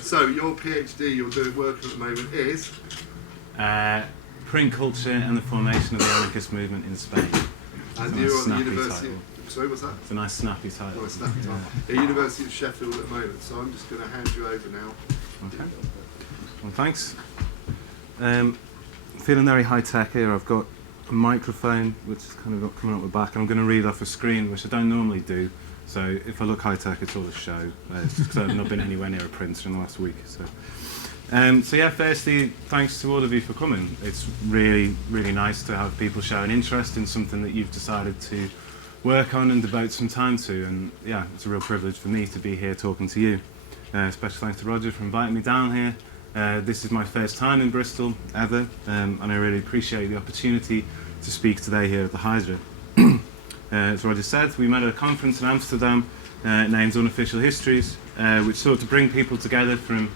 So your PhD you're doing working at the moment is? Print culture and the formation of the anarchist movement in Spain. And you're at the University... Sorry, what's that? It's a nice snappy title. Oh, a snappy title. The University of Sheffield at the moment, so I'm just going to hand you over now. Okay. Well, thanks. Feeling very high-tech here. I've got a microphone, which is kind of coming up the back, and I'm going to read off a screen, which I don't normally do. So if I look high-tech, it's all a show. It's just because I've not been anywhere near a printer in the last week. So yeah, firstly, thanks to all of you for coming. It's really, really nice to have people show an interest in something that you've decided to work on and devote some time to. And yeah, it's a real privilege for me to be here talking to you. Special thanks to Roger for inviting me down here. This is my first time in Bristol ever, and I really appreciate the opportunity to speak today here at the Hydra. As Roger said, we met at a conference in Amsterdam named Unofficial Histories, which sought to bring people together from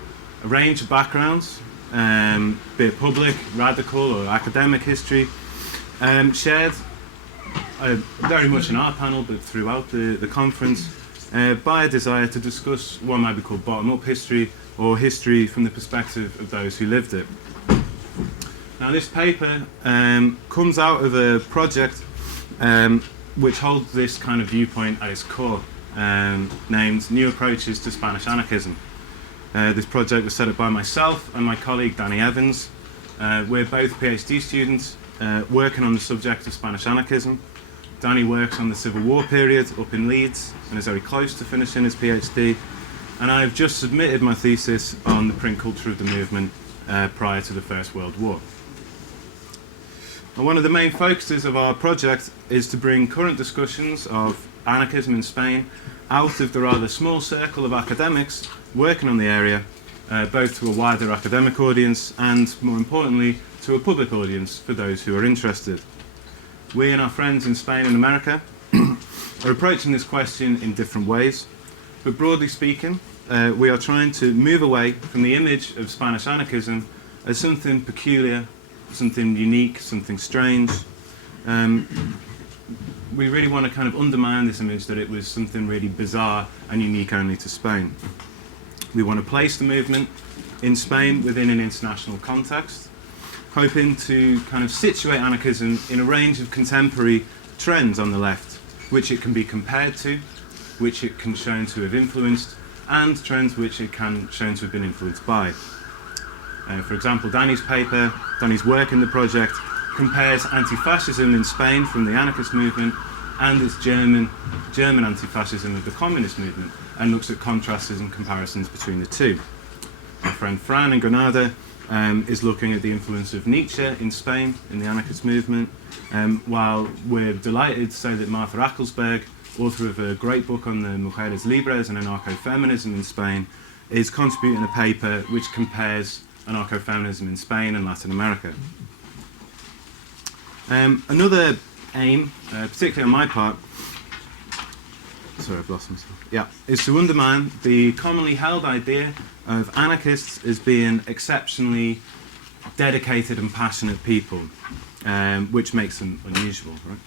a range of backgrounds, be it public, radical or academic history, shared very much in our panel but throughout the conference by a desire to discuss what might be called bottom-up history, or history from the perspective of those who lived it. Now this paper comes out of a project which holds this kind of viewpoint at its core, named New Approaches to Spanish Anarchism. This project was set up by myself and my colleague Danny Evans. We're both PhD students working on the subject of Spanish anarchism. Danny works on the Civil War period up in Leeds and is very close to finishing his PhD. And I've just submitted my thesis on the print culture of the movement prior to the First World War. And one of the main focuses of our project is to bring current discussions of anarchism in Spain out of the rather small circle of academics working on the area, both to a wider academic audience and, more importantly, to a public audience for those who are interested. We and our friends in Spain and America are approaching this question in different ways, but broadly speaking, we are trying to move away from the image of Spanish anarchism as something peculiar, something unique, something strange. We really want to kind of undermine this image that it was something really bizarre and unique only to Spain. We want to place the movement in Spain within an international context, hoping to kind of situate anarchism in a range of contemporary trends on the left, which it can be compared to, which it can shown to have influenced, and trends which it can shown to have been influenced by. For example, Danny's work in the project compares anti-fascism in Spain from the anarchist movement and its German anti-fascism of the communist movement, and looks at contrasts and comparisons between the two. My friend Fran in Granada is looking at the influence of Nietzsche in Spain in the anarchist movement, while we're delighted to say that Martha Acklesberg, author of a great book on the Mujeres Libres and anarcho-feminism in Spain, is contributing a paper which compares anarcho-feminism in Spain and Latin America. Another aim, particularly on my part, sorry, I've lost myself. Yeah, is to undermine the commonly held idea of anarchists as being exceptionally dedicated and passionate people, which makes them unusual, right?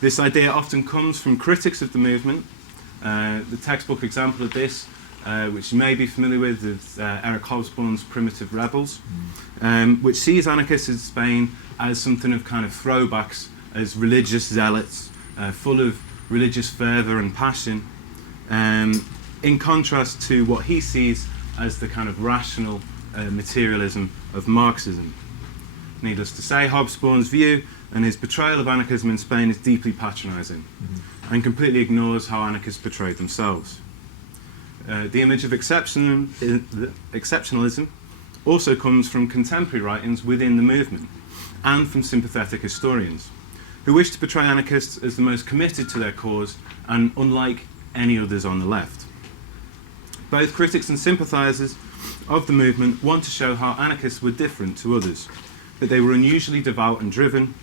This idea often comes from critics of the movement. The textbook example of this, which you may be familiar with, is Eric Hobsbawm's Primitive Rebels, which sees anarchists in Spain as something of kind of throwbacks, as religious zealots, full of religious fervour and passion, in contrast to what he sees as the kind of rational materialism of Marxism. Needless to say, Hobsbawm's view and his portrayal of anarchism in Spain is deeply patronising and completely ignores how anarchists portrayed themselves. The image of exceptionalism also comes from contemporary writings within the movement and from sympathetic historians who wish to portray anarchists as the most committed to their cause and unlike any others on the left. Both critics and sympathisers of the movement want to show how anarchists were different to others, that they were unusually devout and driven,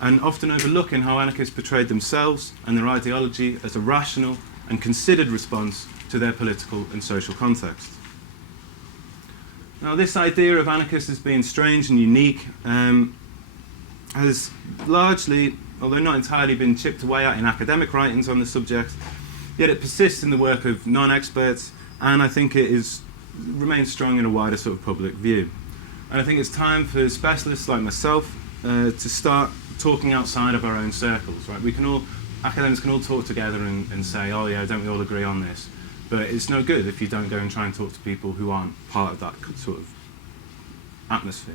and often overlooking how anarchists portrayed themselves and their ideology as a rational and considered response to their political and social context. Now, this idea of anarchists as being strange and unique has largely, although not entirely, been chipped away at in academic writings on the subject, yet it persists in the work of non-experts, and I think it is remains strong in a wider sort of public view. And I think it's time for specialists like myself to start talking outside of our own circles, right? Academics can all talk together and say, oh yeah, don't we all agree on this? But it's no good if you don't go and try and talk to people who aren't part of that sort of atmosphere.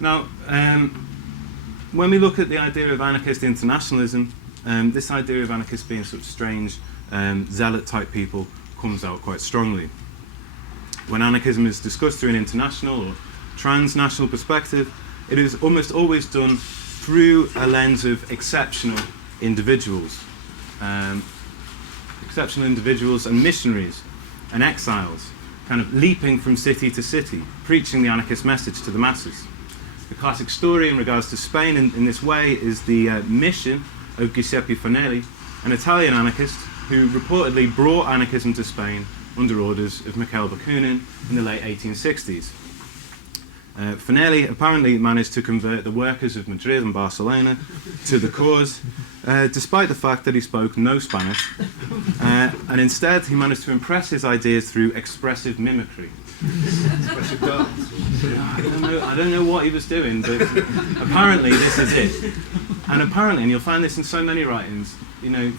Now, when we look at the idea of anarchist internationalism, this idea of anarchists being sort of strange, zealot-type people comes out quite strongly. When anarchism is discussed through an international or transnational perspective, it is almost always done through a lens of exceptional individuals. Exceptional individuals and missionaries and exiles, kind of leaping from city to city, preaching the anarchist message to the masses. The classic story in regards to Spain in this way is the mission of Giuseppe Fanelli, an Italian anarchist who reportedly brought anarchism to Spain under orders of Mikhail Bakunin in the late 1860s. Fanelli apparently managed to convert the workers of Madrid and Barcelona to the cause, despite the fact that he spoke no Spanish, and instead he managed to impress his ideas through expressive mimicry. Expressive dance. I don't know what he was doing, but apparently this is it. And apparently, and you'll find this in so many writings, you know,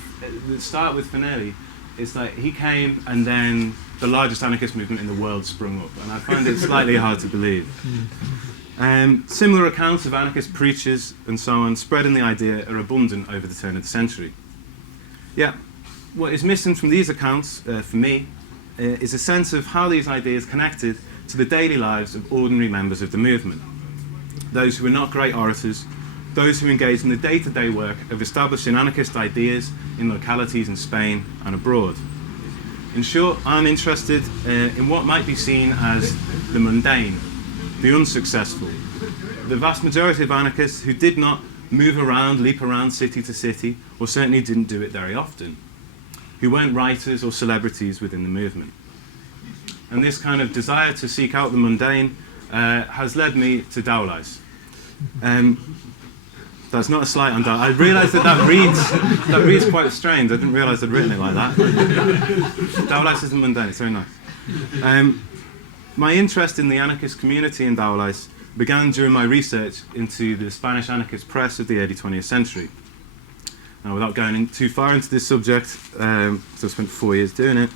that start with Fanelli, it's like he came and then the largest anarchist movement in the world sprung up, and I find it slightly hard to believe. Similar accounts of anarchist preachers and so on spreading the idea are abundant over the turn of the century. Yeah, what is missing from these accounts, for me, is a sense of how these ideas connected to the daily lives of ordinary members of the movement. Those who were not great orators, those who engaged in the day-to-day work of establishing anarchist ideas in localities in Spain and abroad. In short, I'm interested in what might be seen as the mundane, the unsuccessful, the vast majority of anarchists who did not move around, leap around city to city, or certainly didn't do it very often, who weren't writers or celebrities within the movement. And this kind of desire to seek out the mundane has led me to Dowlais. That's not a slight on Dowlais. I realised that reads quite strange. I didn't realise I'd written it like that. Dowlais is the mundane, it's very nice. My interest in the anarchist community in Dowlais began during my research into the Spanish anarchist press of the early 20th century. Now, without going too far into this subject, so I spent 4 years doing it,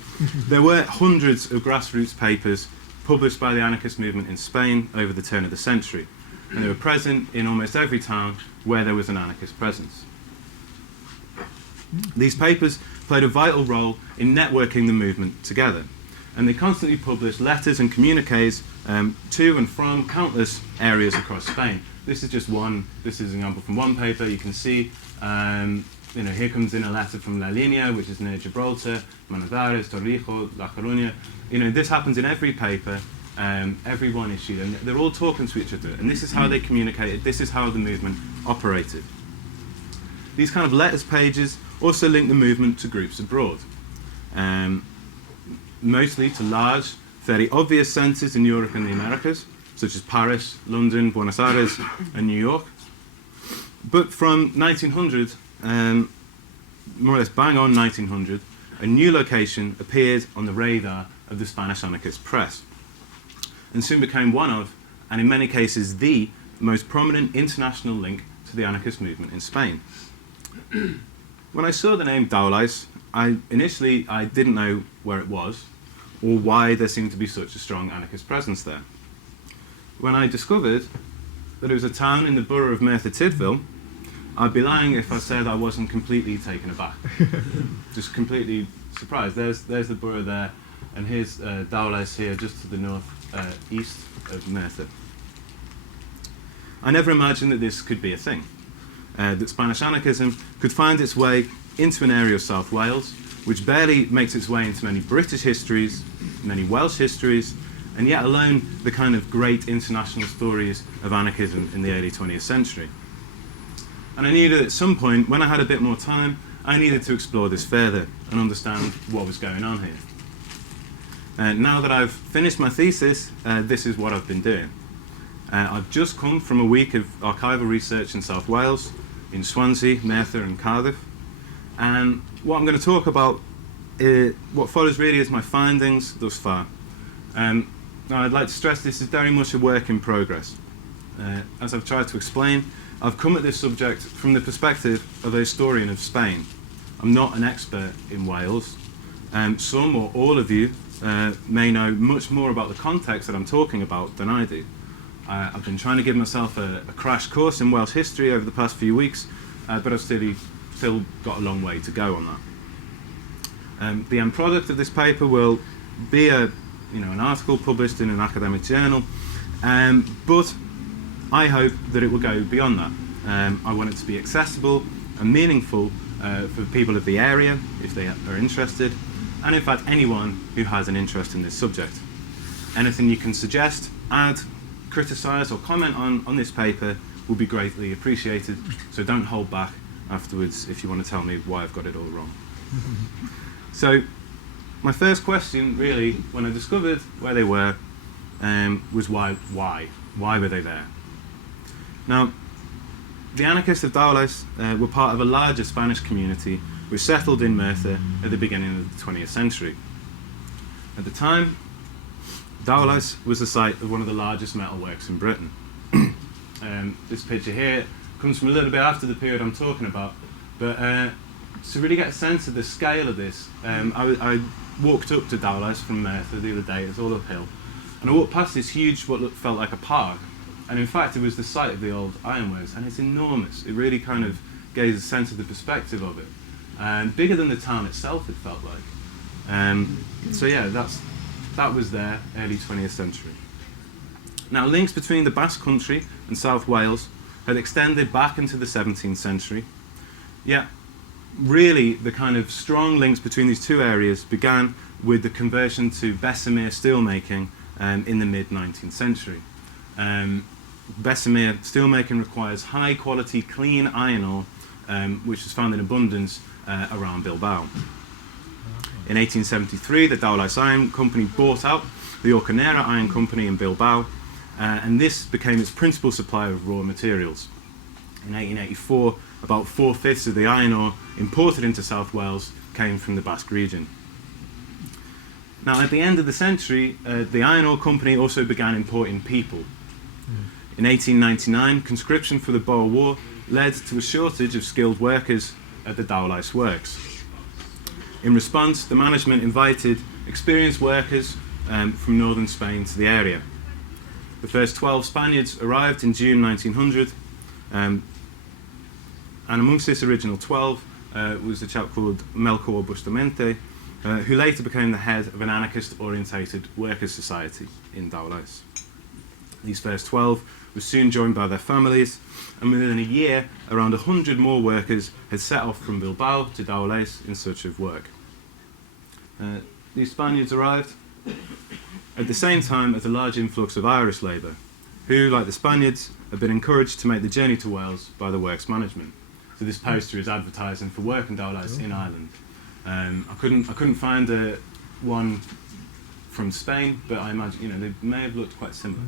there were hundreds of grassroots papers published by the anarchist movement in Spain over the turn of the century, and they were present in almost every town where there was an anarchist presence. These papers played a vital role in networking the movement together, and they constantly published letters and communiques to and from countless areas across Spain. This is just one, this is an example from one paper. You can see, here comes in a letter from La Línea, which is near Gibraltar, Manzanares, Torrijos, La Coruña. This happens in every paper, every one issue, and they're all talking to each other, and this is how they communicated, this is how the movement operated. These kind of letters pages also link the movement to groups abroad, mostly to large, fairly obvious centres in Europe and the Americas, such as Paris, London, Buenos Aires, and New York. But from 1900, more or less bang on 1900, a new location appeared on the radar of the Spanish anarchist press, and soon became one of, and in many cases the, most prominent international link to the anarchist movement in Spain. When I saw the name Dowlais, initially I didn't know where it was, or why there seemed to be such a strong anarchist presence there. When I discovered that it was a town in the borough of Merthyr Tydfil, I'd be lying if I said I wasn't completely taken aback. Just completely surprised. There's the borough there, and here's Dowlais here, just to the north east of Merthyr. I never imagined that this could be a thing, that Spanish anarchism could find its way into an area of South Wales, which barely makes its way into many British histories, many Welsh histories, and yet alone the kind of great international stories of anarchism in the early 20th century. And I knew that at some point, when I had a bit more time, I needed to explore this further and understand what was going on here. Now that I've finished my thesis, this is what I've been doing. I've just come from a week of archival research in South Wales, in Swansea, Merthyr and Cardiff, and what I'm going to talk about what follows really is my findings thus far. Now I'd like to stress this is very much a work in progress. As I've tried to explain, I've come at this subject from the perspective of a historian of Spain. I'm not an expert in Wales. Some or all of you may know much more about the context that I'm talking about than I do. I've been trying to give myself a crash course in Welsh history over the past few weeks, but I've still got a long way to go on that. The end product of this paper will be an article published in an academic journal, but I hope that it will go beyond that. I want it to be accessible and meaningful for people of the area, if they are interested, and in fact anyone who has an interest in this subject. Anything you can suggest, add, criticise or comment on this paper will be greatly appreciated, so don't hold back afterwards if you want to tell me why I've got it all wrong. So my first question really, when I discovered where they were, was why were they there? Now, the anarchists of Dowlais were part of a larger Spanish community which settled in Merthyr at the beginning of the 20th century. At the time, Dowlais was the site of one of the largest metalworks in Britain. This picture here comes from a little bit after the period I'm talking about, but to really get a sense of the scale of this, I walked up to Dowlais from Merthyr the other day. It's all uphill, and I walked past this huge, felt like a park, and in fact it was the site of the old ironworks, and it's enormous. It really kind of gave a sense of the perspective of it, bigger than the town itself it felt like. So yeah, that was there, early 20th century. Now, links between the Basque country and South Wales had extended back into the 17th century. Yet, really, the kind of strong links between these two areas began with the conversion to Bessemer steelmaking in the mid-19th century. Bessemer steelmaking requires high-quality, clean iron ore, which was found in abundance around Bilbao. In 1873, the Dowlais Iron Company bought out the Orcanera Iron Company in Bilbao, and this became its principal supplier of raw materials. In 1884, about 4/5 of the iron ore imported into South Wales came from the Basque region. Now, at the end of the century, the Iron Ore Company also began importing people. In 1899, conscription for the Boer War led to a shortage of skilled workers at the Dowlais works. In response, the management invited experienced workers from northern Spain to the area. The first 12 Spaniards arrived in June 1900, and amongst this original 12 was a chap called Melchor Bustamante, who later became the head of an anarchist-orientated workers' society in Dowlais. These first 12 were soon joined by their families, and within a year, around 100 more workers had set off from Bilbao to Dowlais in search of work. These Spaniards arrived at the same time as a large influx of Irish labour, who, like the Spaniards, had been encouraged to make the journey to Wales by the works management. So this poster is advertising for work in Dowlais in Ireland. I couldn't find one from Spain, but I imagine they may have looked quite similar.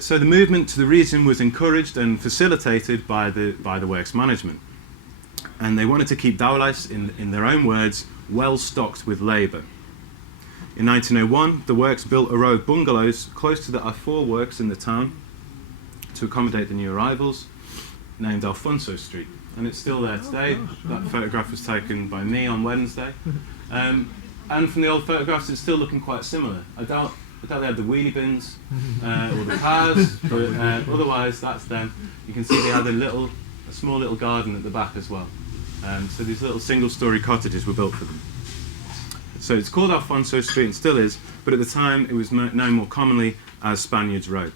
So the movement to the region was encouraged and facilitated by the works management, and they wanted to keep Dowlais, in their own words, well stocked with labour. In 1901, the works built a row of bungalows close to the A4 works in the town to accommodate the new arrivals, named Alfonso Street, and it's still there today. That photograph was taken by me on Wednesday, and from the old photographs, it's still looking quite similar. I doubt they had the wheelie bins or the cars, but otherwise that's them. You can see they had a small little garden at the back as well. So these little single-storey cottages were built for them. So it's called Alfonso Street and still is, but at the time it was known more commonly as Spaniards Road.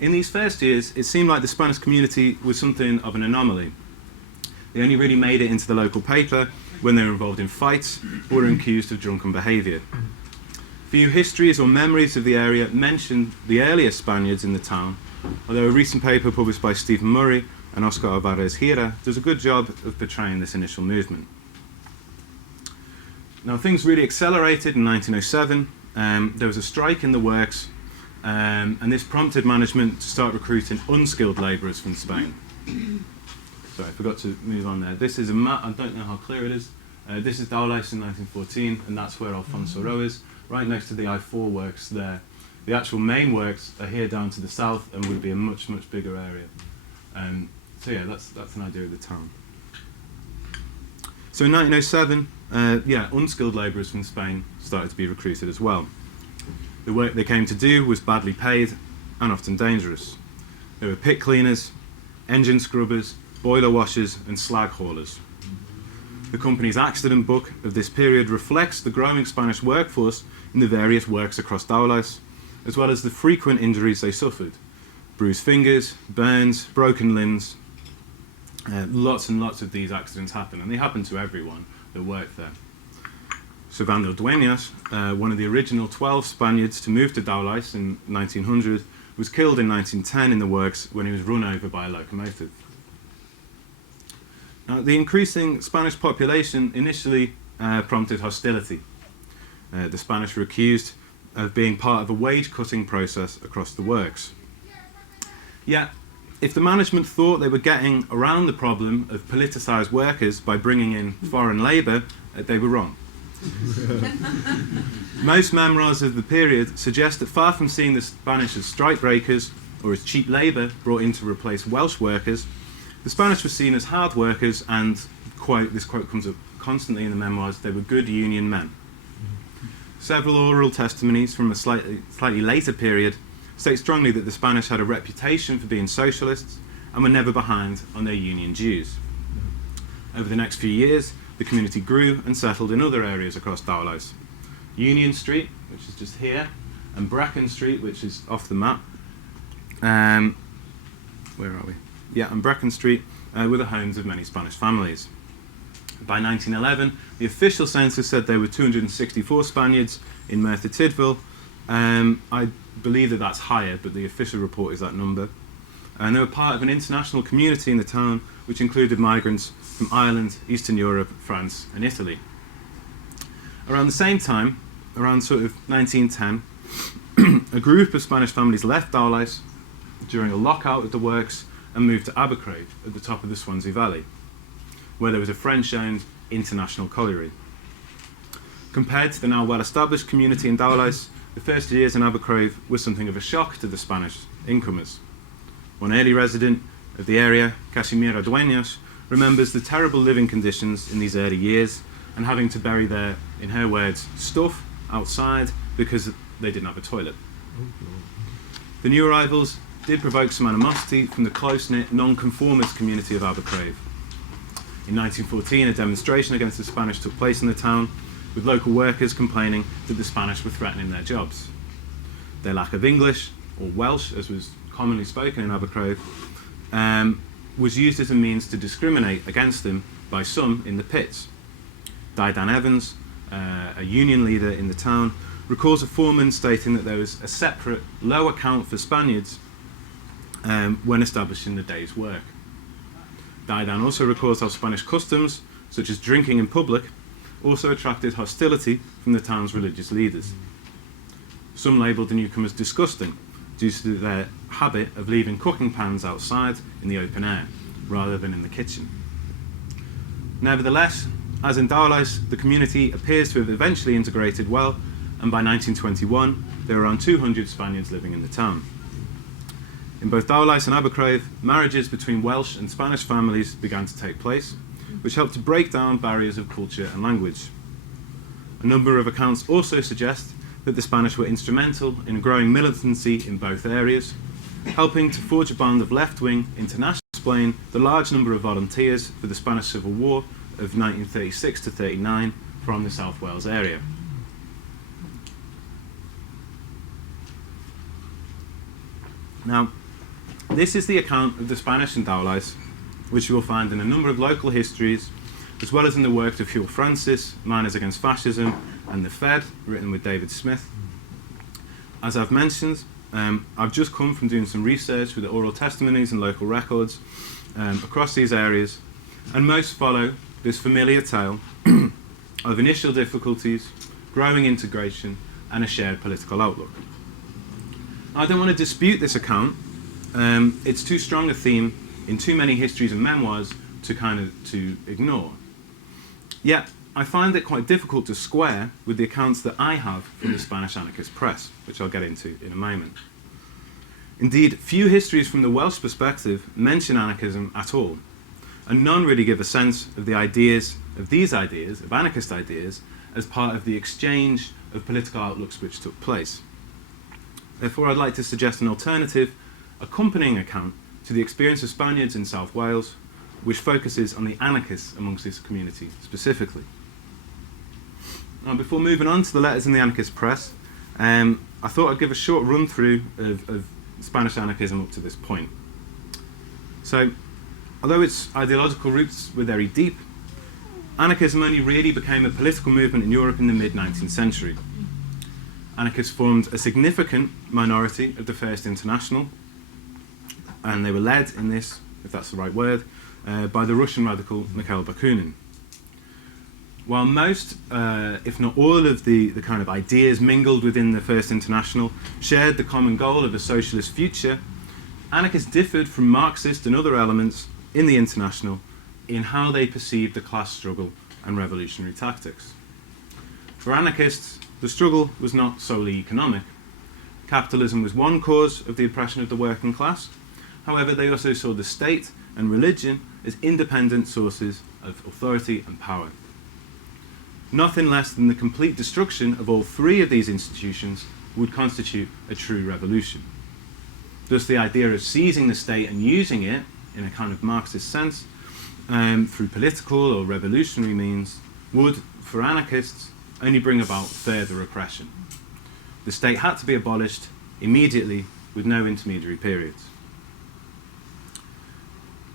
In these first years, it seemed like the Spanish community was something of an anomaly. They only really made it into the local paper when they were involved in fights or were accused of drunken behaviour. Few histories or memories of the area mention the earlier Spaniards in the town, although a recent paper published by Stephen Murray and Oscar Alvarez Gira does a good job of portraying this initial movement. Now, things really accelerated in 1907. There was a strike in the works, and this prompted management to start recruiting unskilled labourers from Spain. Sorry, I forgot to move on there. This is a map. I don't know how clear it is. This is Dowlais in 1914, and that's where Alfonso Roa is, right next to the I4 works there. The actual main works are here down to the south and would be a much, much bigger area. So yeah, that's an idea of the town. So in 1907, unskilled labourers from Spain started to be recruited as well. The work they came to do was badly paid and often dangerous. There were pit cleaners, engine scrubbers, boiler washers and slag haulers. The company's accident book of this period reflects the growing Spanish workforce in the various works across Dowlais, as well as the frequent injuries they suffered. Bruised fingers, burns, broken limbs. Lots and lots of these accidents happen, and they happen to everyone that worked there. Servando Dueñas, one of the original 12 Spaniards to move to Dowlais in 1900, was killed in 1910 in the works when he was run over by a locomotive. Now, the increasing Spanish population initially prompted hostility. The Spanish were accused of being part of a wage-cutting process across the works. Yet, if the management thought they were getting around the problem of politicised workers by bringing in foreign labour, they were wrong. Most memoirs of the period suggest that far from seeing the Spanish as strikebreakers or as cheap labour brought in to replace Welsh workers, the Spanish were seen as hard workers and, this quote comes up constantly in the memoirs, they were good union men. Several oral testimonies from a slightly later period state strongly that the Spanish had a reputation for being socialists and were never behind on their union dues. Over the next few years, the community grew and settled in other areas across Dowlais. Union Street, which is just here, and Brecon Street, which is off the map. Where are we? Yeah, and Brecon Street were the homes of many Spanish families. By 1911, the official census said there were 264 Spaniards in Merthyr Tydfil. I believe that that's higher, but the official report is that number. And they were part of an international community in the town, which included migrants from Ireland, Eastern Europe, France, and Italy. Around the same time, around sort of 1910, a group of Spanish families left Dowlais during a lockout of the works and moved to Abercraf at the top of the Swansea Valley, where there was a French-owned international colliery. Compared to the now well-established community in Dowlais, the first years in Abercraf was something of a shock to the Spanish incomers. One early resident of the area, Casimira Dueñas, remembers the terrible living conditions in these early years and having to bury their, in her words, stuff outside because they didn't have a toilet. The new arrivals did provoke some animosity from the close-knit, non-conformist community of Abercraf. In 1914, a demonstration against the Spanish took place in the town, with local workers complaining that the Spanish were threatening their jobs. Their lack of English, or Welsh, as was commonly spoken in Abercraf, was used as a means to discriminate against them by some in the pits. Dan Evans, a union leader in the town, recalls a foreman stating that there was a separate low account for Spaniards when establishing the day's work. Dan also recalls how Spanish customs, such as drinking in public, also attracted hostility from the town's religious leaders. Some labelled the newcomers disgusting due to their habit of leaving cooking pans outside in the open air, rather than in the kitchen. Nevertheless, as in Dowlais, the community appears to have eventually integrated well, and by 1921 there were around 200 Spaniards living in the town. In both Dowlais and Abercraf, marriages between Welsh and Spanish families began to take place, which helped to break down barriers of culture and language. A number of accounts also suggest that the Spanish were instrumental in growing militancy in both areas, helping to forge a bond of left-wing international, explain the large number of volunteers for the Spanish Civil War of 1936 to 39 from the South Wales area. Now, this is the account of the Spanish in Dowlais, which you will find in a number of local histories, as well as in the work of Hugh Francis, Miners Against Fascism, and The Fed, written with David Smith. As I've mentioned, I've just come from doing some research with the oral testimonies and local records across these areas, and most follow this familiar tale of initial difficulties, growing integration, and a shared political outlook. I don't want to dispute this account. It's too strong a theme in too many histories and memoirs to ignore. Yet, I find it quite difficult to square with the accounts that I have from the Spanish anarchist press, which I'll get into in a moment. Indeed, few histories from the Welsh perspective mention anarchism at all, and none really give a sense of these ideas, of anarchist ideas, as part of the exchange of political outlooks which took place. Therefore, I'd like to suggest an alternative, accompanying account to the experience of Spaniards in South Wales, which focuses on the anarchists amongst this community specifically. Now, before moving on to the letters in the anarchist press, I thought I'd give a short run-through of Spanish anarchism up to this point. So, although its ideological roots were very deep, anarchism only really became a political movement in Europe in the mid-19th century. Anarchists formed a significant minority of the First International, and they were led in this, if that's the right word, by the Russian radical Mikhail Bakunin. While most, if not all, of the kind of ideas mingled within the First International shared the common goal of a socialist future, anarchists differed from Marxist and other elements in the International in how they perceived the class struggle and revolutionary tactics. For anarchists, the struggle was not solely economic. Capitalism was one cause of the oppression of the working class. However, they also saw the state and religion as independent sources of authority and power. Nothing less than the complete destruction of all three of these institutions would constitute a true revolution. Thus, the idea of seizing the state and using it, in a kind of Marxist sense, through political or revolutionary means, would, for anarchists, only bring about further oppression. The state had to be abolished immediately with no intermediary periods.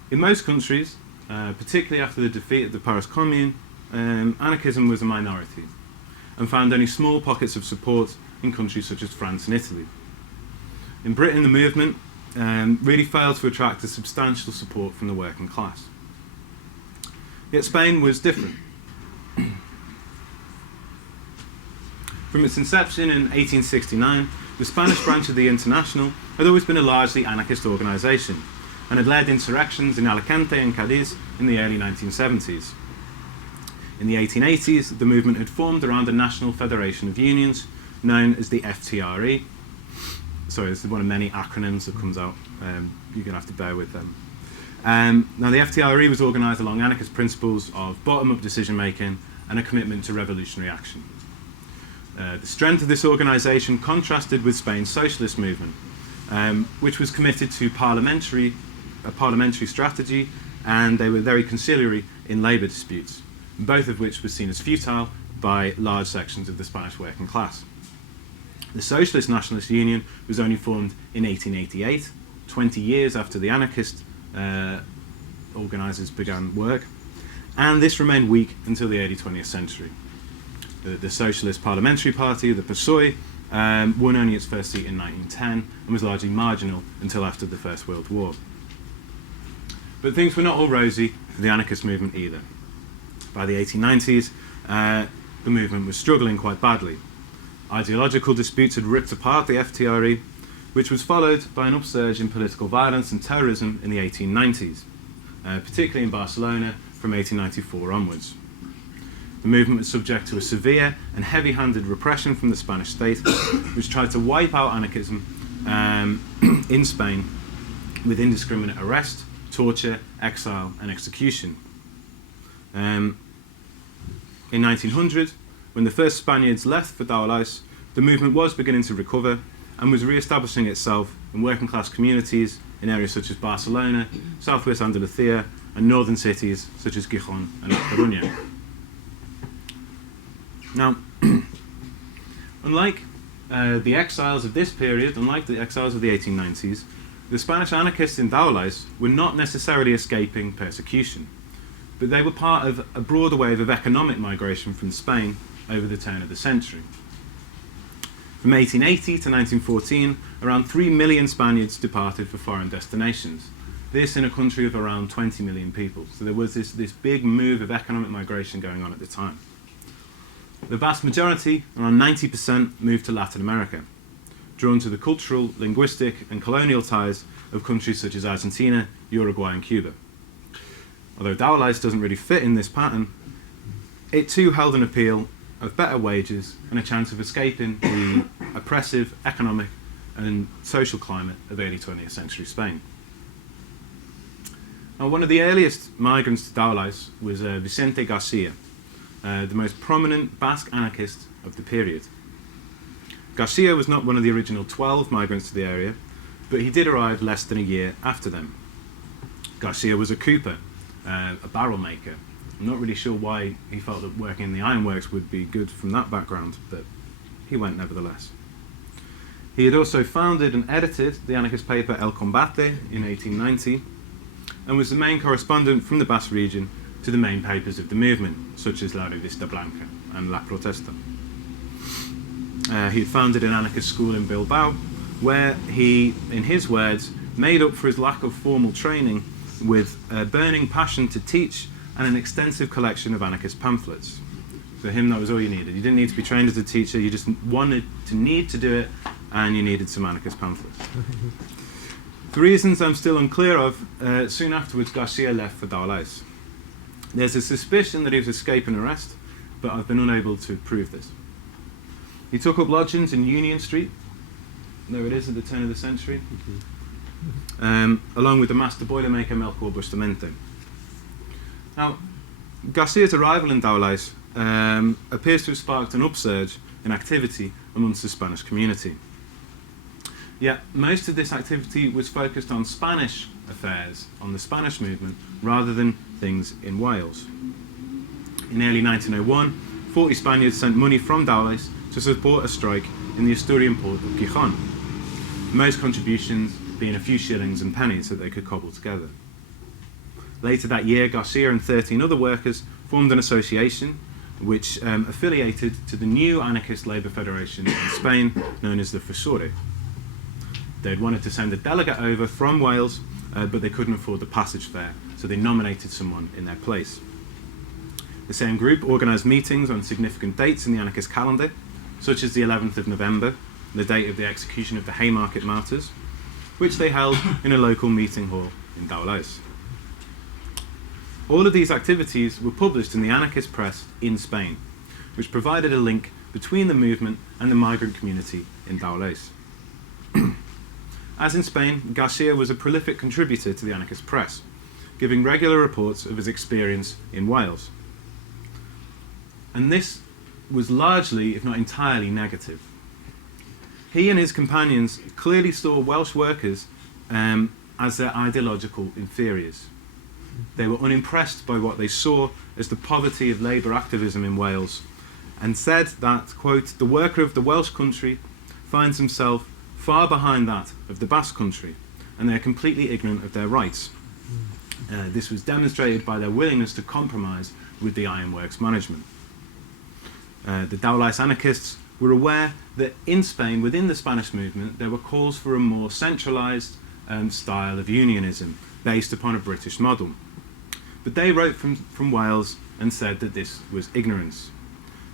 In most countries, particularly after the defeat of the Paris Commune, anarchism was a minority and found only small pockets of support in countries such as France and Italy. In Britain, the movement really failed to attract a substantial support from the working class. Yet Spain was different. From its inception in 1869, the Spanish branch of the International had always been a largely anarchist organisation and had led insurrections in Alicante and Cadiz in the early 1970s. In the 1880s, the movement had formed around a national federation of unions known as the FTRE. Sorry, this is one of many acronyms that comes out. You're going to have to bear with them. Now, the FTRE was organised along anarchist principles of bottom-up decision-making and a commitment to revolutionary action. The strength of this organisation contrasted with Spain's socialist movement, which was committed to a parliamentary strategy, and they were very conciliatory in labour disputes, both of which were seen as futile by large sections of the Spanish working class. The Socialist Nationalist Union was only formed in 1888, 20 years after the anarchist organisers began work, and this remained weak until the early 20th century. The Socialist Parliamentary Party, the PSOE, won only its first seat in 1910 and was largely marginal until after the First World War. But things were not all rosy for the anarchist movement either. By the 1890s, the movement was struggling quite badly. Ideological disputes had ripped apart the FTRE, which was followed by an upsurge in political violence and terrorism in the 1890s, particularly in Barcelona from 1894 onwards. The movement was subject to a severe and heavy-handed repression from the Spanish state, which tried to wipe out anarchism in Spain with indiscriminate arrest, torture, exile, and execution. In 1900, when the first Spaniards left for Dowlais, the movement was beginning to recover and was re-establishing itself in working-class communities in areas such as Barcelona, southwest Andalusia, and northern cities such as Gijón and La Coruña. Now, unlike the exiles of this period, unlike the exiles of the 1890s, the Spanish anarchists in Dowlais were not necessarily escaping persecution, but they were part of a broader wave of economic migration from Spain over the turn of the century. From 1880 to 1914, around 3 million Spaniards departed for foreign destinations. This in a country of around 20 million people. So there was this big move of economic migration going on at the time. The vast majority, around 90%, moved to Latin America, drawn to the cultural, linguistic, and colonial ties of countries such as Argentina, Uruguay, and Cuba. although Dowlais doesn't really fit in this pattern, it too held an appeal of better wages and a chance of escaping the oppressive economic and social climate of early 20th century Spain. Now, one of the earliest migrants to Dowlais was Vicente Garcia, the most prominent Basque anarchist of the period. Garcia was not one of the original 12 migrants to the area, but he did arrive less than a year after them. Garcia was a cooper, a barrel maker. I'm not really sure why he felt that working in the ironworks would be good from that background, but he went nevertheless. He had also founded and edited the anarchist paper El Combate in 1890, and was the main correspondent from the Basque region to the main papers of the movement, such as La Revista Blanca and La Protesta. He had founded an anarchist school in Bilbao, where he, in his words, made up for his lack of formal training with a burning passion to teach and an extensive collection of anarchist pamphlets. For him, that was all you needed. You didn't need to be trained as a teacher, you just need to do it, and you needed some anarchist pamphlets. For reasons I'm still unclear of, soon afterwards Garcia left for Dowlais. There's a suspicion that he was escaping arrest, but I've been unable to prove this. He took up lodgings in Union Street, there it is at the turn of the century, along with the master boilermaker Melchor Bustamante. Now, Garcia's arrival in Dowlais appears to have sparked an upsurge in activity amongst the Spanish community. Yet most of this activity was focused on Spanish affairs, on the Spanish movement, rather than things in Wales. In early 1901, 40 Spaniards sent money from Dowlais to support a strike in the Asturian port of Gijón, most contributions being a few shillings and pennies that they could cobble together. Later that year, Garcia and 13 other workers formed an association which affiliated to the new anarchist labour federation in Spain, known as the FSORE. They'd wanted to send a delegate over from Wales, but they couldn't afford the passage fare, so they nominated someone in their place. The same group organised meetings on significant dates in the anarchist calendar, such as the 11th of November, the date of the execution of the Haymarket martyrs, which they held in a local meeting hall in Dowlais. All of these activities were published in the anarchist press in Spain, which provided a link between the movement and the migrant community in Dowlais. As in Spain, Garcia was a prolific contributor to the anarchist press, giving regular reports of his experience in Wales. And this was largely, if not entirely, negative. He and his companions clearly saw Welsh workers as their ideological inferiors. They were unimpressed by what they saw as the poverty of labour activism in Wales, and said that, quote, the worker of the Welsh country finds himself far behind that of the Basque country, and they are completely ignorant of their rights. This was demonstrated by their willingness to compromise with the ironworks management. The Dowlais anarchists were aware that in Spain, within the Spanish movement, there were calls for a more centralised style of unionism based upon a British model. But they wrote from Wales and said that this was ignorance.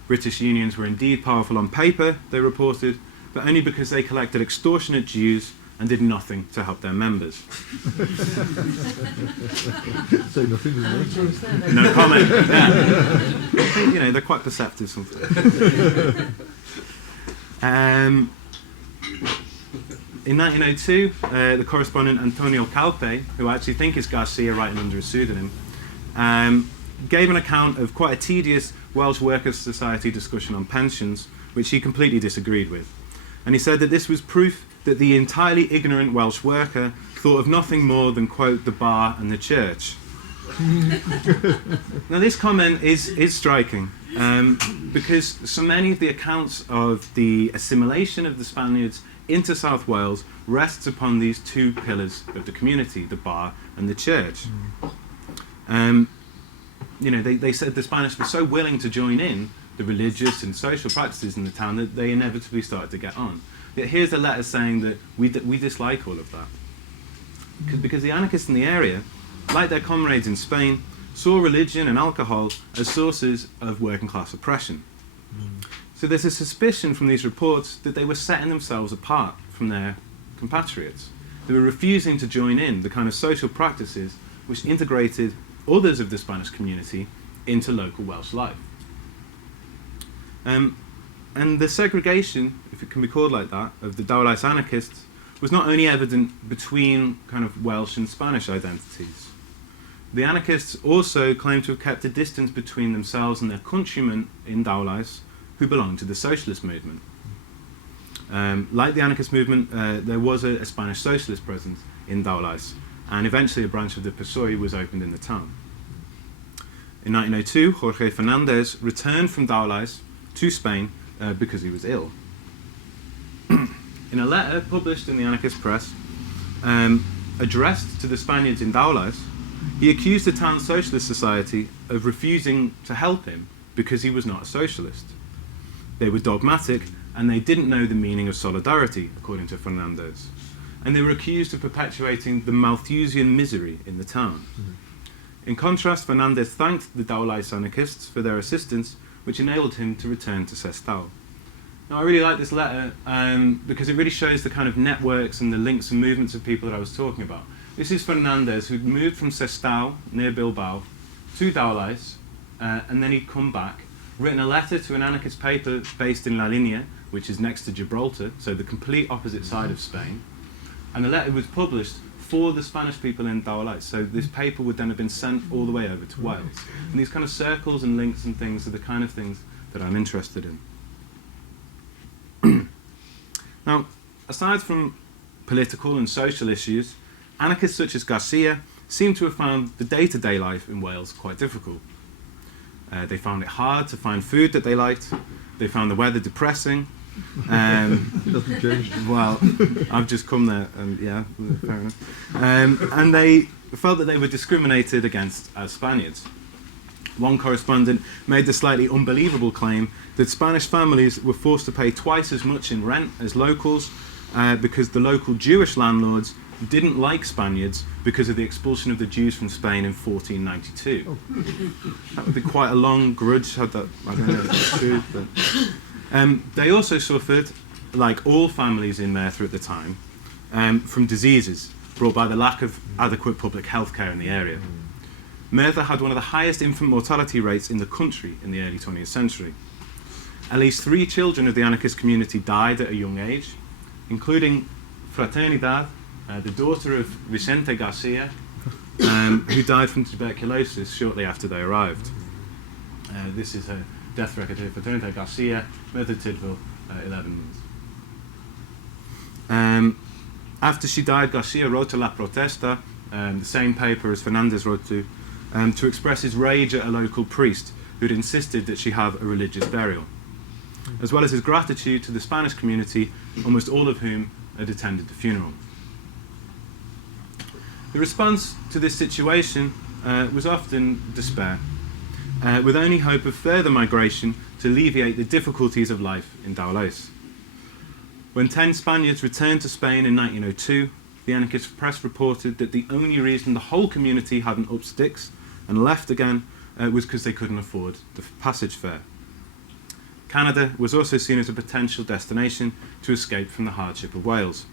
British unions were indeed powerful on paper, they reported, but only because they collected extortionate dues and did nothing to help their members. Say nothing, isn't it? No comment. Yeah. I think, they're quite perceptive sometimes. In 1902, the correspondent Antonio Calpe, who I actually think is Garcia writing under a pseudonym, gave an account of quite a tedious Welsh Workers' Society discussion on pensions, which he completely disagreed with. And he said that this was proof that the entirely ignorant Welsh worker thought of nothing more than, quote, the bar and the church. Now this comment is striking, because so many of the accounts of the assimilation of the Spaniards into South Wales rests upon these two pillars of the community, the bar and the church. They said the Spanish were so willing to join in the religious and social practices in the town that they inevitably started to get on. Yet here's a letter saying that we dislike all of that. Because the anarchists in the area, like their comrades in Spain, saw religion and alcohol as sources of working class oppression. So there's a suspicion from these reports that they were setting themselves apart from their compatriots. They were refusing to join in the kind of social practices which integrated others of the Spanish community into local Welsh life. And the segregation, if it can be called like that, of the Dowlais anarchists was not only evident between kind of Welsh and Spanish identities. The anarchists also claimed to have kept a distance between themselves and their countrymen in Dowlais who belonged to the Socialist movement. Like the anarchist movement, there was a Spanish socialist presence in Dowlais, and eventually a branch of the PSOE was opened in the town. In 1902, Jorge Fernandez returned from Dowlais to Spain because he was ill. In a letter published in the anarchist press, addressed to the Spaniards in Dowlais, he accused the town socialist society of refusing to help him because he was not a socialist. They were dogmatic and they didn't know the meaning of solidarity, according to Fernandez. And they were accused of perpetuating the Malthusian misery in the town. In contrast, Fernandez thanked the Dowlais anarchists for their assistance, which enabled him to return to Sestao. Now, I really like this letter because it really shows the kind of networks and the links and movements of people that I was talking about. This is Fernandez, who'd moved from Sestao, near Bilbao, to Dowlais, and then he'd come back, written a letter to an anarchist paper based in La Linea, which is next to Gibraltar, so the complete opposite side of Spain. And the letter was published for the Spanish people in Dowlais, so this paper would then have been sent all the way over to Wales. And these kind of circles and links and things are the kind of things that I'm interested in. Now, aside from political and social issues, anarchists such as Garcia seem to have found the day-to-day life in Wales quite difficult. They found it hard to find food that they liked. They found the weather depressing. Doesn't change. Well, I've just come there, and yeah, fair enough. And they felt that they were discriminated against as Spaniards. One correspondent made the slightly unbelievable claim that Spanish families were forced to pay twice as much in rent as locals because the local Jewish landlords didn't like Spaniards because of the expulsion of the Jews from Spain in 1492. Oh. That would be quite a long grudge, had that, I don't know if that's true. But, they also suffered, like all families in Merthyr at the time, from diseases brought by the lack of adequate public health care in the area. Merthyr had one of the highest infant mortality rates in the country in the early 20th century. At least 3 children of the anarchist community died at a young age, including Fraternidad, the daughter of Vicente Garcia, who died from tuberculosis shortly after they arrived. This is her death record here. Fraternidad Garcia, Merthyr Tydfil, 11 months. After she died, Garcia wrote to La Protesta, the same paper as Fernandez wrote to express his rage at a local priest who'd insisted that she have a religious burial, as well as his gratitude to the Spanish community, almost all of whom had attended the funeral. The response to this situation was often despair, with only hope of further migration to alleviate the difficulties of life in Dowlais. When 10 Spaniards returned to Spain in 1902, the anarchist press reported that the only reason the whole community hadn't up sticks and left again was because they couldn't afford the passage fare. Canada was also seen as a potential destination to escape from the hardship of Wales,